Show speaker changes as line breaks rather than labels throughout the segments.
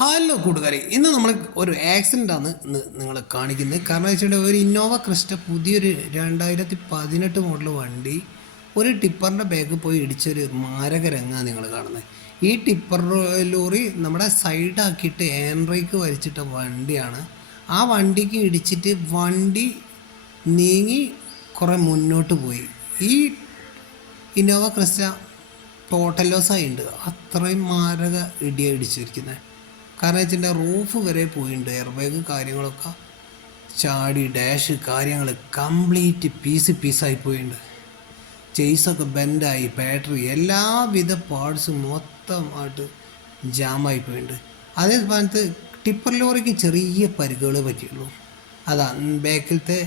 Hello കൂട്ടുകാരെ. ഇന്ന് നമ്മൾ ഒരു ആക്സിഡന്റ് ആണ് നിങ്ങളെ കാണിക്കുന്നത്. കാരണം വെച്ചാൽ ഒരു ഇന്നോവ ക്രിസ്റ്റ പുതിയൊരു രണ്ടായിരത്തി പതിനെട്ട് മോഡൽ വണ്ടി ഒരു ടിപ്പറിന്റെ ബാഗ് പോയി ഇടിച്ചൊരു മാരക രംഗമാണ് നിങ്ങൾ കാണുന്നത്. ഈ ടിപ്പർ ലോറി നമ്മുടെ സൈഡാക്കിയിട്ട് ഏൻറേക്ക് വലിച്ചിട്ട വണ്ടിയാണ്. ആ വണ്ടിക്ക് ഇടിച്ചിട്ട് വണ്ടി നീങ്ങി കുറേ മുന്നോട്ട് പോയി. ഈ ഇന്നോവ ക്രിസ്റ്റ ടോട്ടൽ ലോസ് ആയിട്ടുണ്ട് അത്രയും മാരക ഇടിയാണ് ഇടിച്ചിരിക്കുന്നത് കാരണം വെച്ചാൽ റൂഫ് വരെ പോയിട്ടുണ്ട്. എയർ ബാഗ് കാര്യങ്ങളൊക്കെ ചാടി ഡാഷ് കാര്യങ്ങൾ കംപ്ലീറ്റ് പീസ് പീസായി പോയിട്ടുണ്ട്. ചെയ്സൊക്കെ ബെൻഡായി ബാറ്ററി എല്ലാവിധ പാർട്സും മൊത്തമായിട്ട് ജാമായി പോയിട്ടുണ്ട്. അതേ സ്ഥാനത്ത് ടിപ്പർ ലോറിക്ക് ചെറിയ പരിക്കുകൾ പറ്റിയുള്ളൂ. അതാ ബാക്കിലത്തെ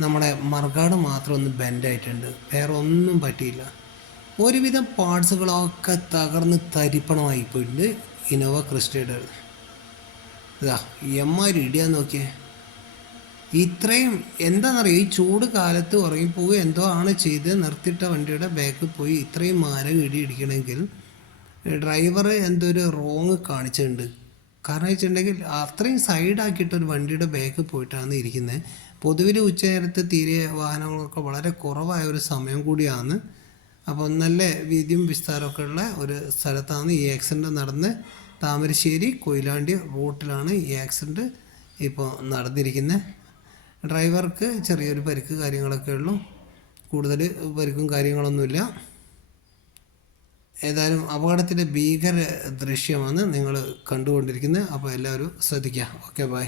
നമ്മുടെ മർഗാട് മാത്രം ഒന്ന് ബെൻഡായിട്ടുണ്ട് വേറെ ഒന്നും പറ്റിയില്ല. ഒരുവിധം പാർട്സുകളൊക്കെ തകർന്ന് തരിപ്പണമായി പോയിട്ടുണ്ട് ഇനോവ ക്രിസ്റ്റയുടെ ഇതാ എമ്മാരി ഇടിയാൻ നോക്കിയേ. ഇത്രയും എന്താണെന്നറിയോ ഈ ചൂട് കാലത്ത് ഉറങ്ങിപ്പോവുക എന്തോ ആണ് ചെയ്ത് നിർത്തിയിട്ട വണ്ടിയുടെ ബാക്കിൽ പോയി ഇത്രയും മാരം ഇടി ഇടിക്കണമെങ്കിൽ ഡ്രൈവർ എന്തോ ഒരു റോങ് കാണിച്ചിട്ടുണ്ട്. കാരണം വെച്ചിട്ടുണ്ടെങ്കിൽ അത്രയും സൈഡാക്കിയിട്ട് ഒരു വണ്ടിയുടെ ബാക്കിൽ പോയിട്ടാണ് ഇരിക്കുന്നത്. പൊതുവിൽ ഉച്ചനേരത്ത് തീരെ വാഹനങ്ങളൊക്കെ വളരെ കുറവായ ഒരു സമയം കൂടിയാണ്. അപ്പോൾ നല്ല വീതിയും വിസ്താരമൊക്കെ ഉള്ള ഒരു സ്ഥലത്താണ് ഈ ആക്സിഡന്റ് നടന്ന് താമരശ്ശേരി കൊയിലാണ്ടി റൂട്ടിലാണ് ഈ ആക്സിഡന്റ് ഇപ്പോൾ നടന്നിരിക്കുന്നത്. ഡ്രൈവർക്ക് ചെറിയൊരു പരിക്ക് കാര്യങ്ങളൊക്കെ ഉള്ളൂ. കൂടുതൽ പരിക്കും കാര്യങ്ങളൊന്നുമില്ല. ഏതായാലും അപകടത്തിന്റെ ഭീകര ദൃശ്യമാണ് നിങ്ങൾ കണ്ടുകൊണ്ടിരിക്കുന്നത്. അപ്പോൾ എല്ലാവരും ശ്രദ്ധിക്കുക. Okay bye.